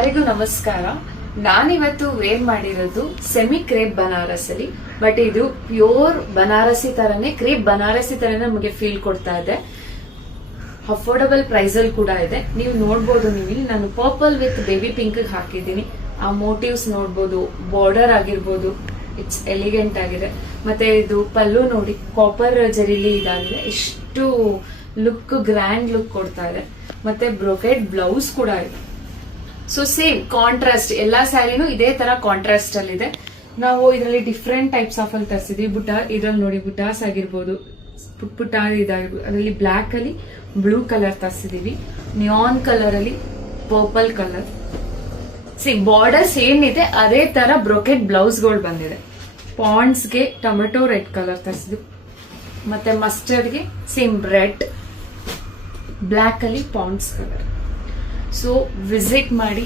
ಎಲ್ಲರಿಗೂ ನಮಸ್ಕಾರ. ನಾನಿವತ್ತು ವೇರ್ ಮಾಡಿರೋದು ಸೆಮಿ ಕ್ರೇಪ್ ಬನಾರಸ್ ಅಲ್ಲಿ, ಬಟ್ ಇದು ಪ್ಯೂರ್ ಬನಾರಸಿ ತರನೇ, ಕ್ರೇಪ್ ಬನಾರಸಿ ತರನೇ ನಮಗೆ ಫೀಲ್ ಕೊಡ್ತಾ ಇದೆ. ಅಫೋರ್ಡಬಲ್ ಪ್ರೈಸ್ ಅಲ್ಲಿ ಕೂಡ ಇದೆ. ನೀವು ನೋಡಬಹುದು, ನೀವು ನಾನು ಪರ್ಪಲ್ ವಿತ್ ಬೇಬಿ ಪಿಂಕ್ ಹಾಕಿದ್ದೀನಿ. ಆ ಮೋಟಿವ್ಸ್ ನೋಡಬಹುದು, ಬಾರ್ಡರ್ ಆಗಿರ್ಬೋದು, ಇಟ್ಸ್ ಎಲಿಗೆಂಟ್ ಆಗಿದೆ. ಮತ್ತೆ ಇದು ಪಲ್ಲು ನೋಡಿ, ಕಾಪರ್ ಜರಿಲಿ ಇದಾಗಿದೆ, ಎಷ್ಟು ಲುಕ್ ಗ್ರ್ಯಾಂಡ್ ಲುಕ್ ಕೊಡ್ತಾ ಇದೆ. ಮತ್ತೆ ಬ್ರೊಕೆಟ್ ಬ್ಲೌಸ್ ಕೂಡ ಇದೆ. ಸೊ ಸೇಮ್ ಕಾಂಟ್ರಾಸ್ಟ್, ಎಲ್ಲಾ ಸ್ಯಾರಿನೂ ಇದೇ ತರ ಕಾಂಟ್ರಾಸ್ಟ್ ಅಲ್ಲಿ ಇದೆ. ನಾವು ಇದರಲ್ಲಿ ಡಿಫ್ರೆಂಟ್ ಟೈಪ್ಸ್ ಆಫ್ ಅಲ್ಲಿ ತರಿಸಿದ್ವಿ. ಇದ್ರಲ್ಲಿ ನೋಡಿ ಬುಟಾಸ್ ಆಗಿರ್ಬೋದು, ಪುಟ್ಟ ಇದಾಗಿರ್ಬೋದು. ಅದರಲ್ಲಿ ಬ್ಲಾಕ್ ಅಲ್ಲಿ ಬ್ಲೂ ಕಲರ್ ತರಿಸಿದೀವಿ, ನಿಯಾನ್ ಕಲರ್ ಅಲ್ಲಿ ಪರ್ಪಲ್ ಕಲರ್. ಬಾರ್ಡರ್ಸ್ ಏನಿದೆ ಅದೇ ತರ ಬ್ರೊಕೆಟ್ ಬ್ಲೌಸ್ ಗಳು ಬಂದಿದೆ. ಪಾಂಡ್ಸ್ ಗೆ ಟೊಮೆಟೊ ರೆಡ್ ಕಲರ್ ತರಿಸಿದ್ವಿ, ಮತ್ತೆ ಮಸ್ಟರ್ಡ್ ಗೆ ಸೇಮ್ ರೆಡ್, ಬ್ಲಾಕ್ ಅಲ್ಲಿ ಪಾಂಡ್ಸ್ ಕಲರ್. ಸೊ ವಿಸಿಟ್ ಮಾಡಿ.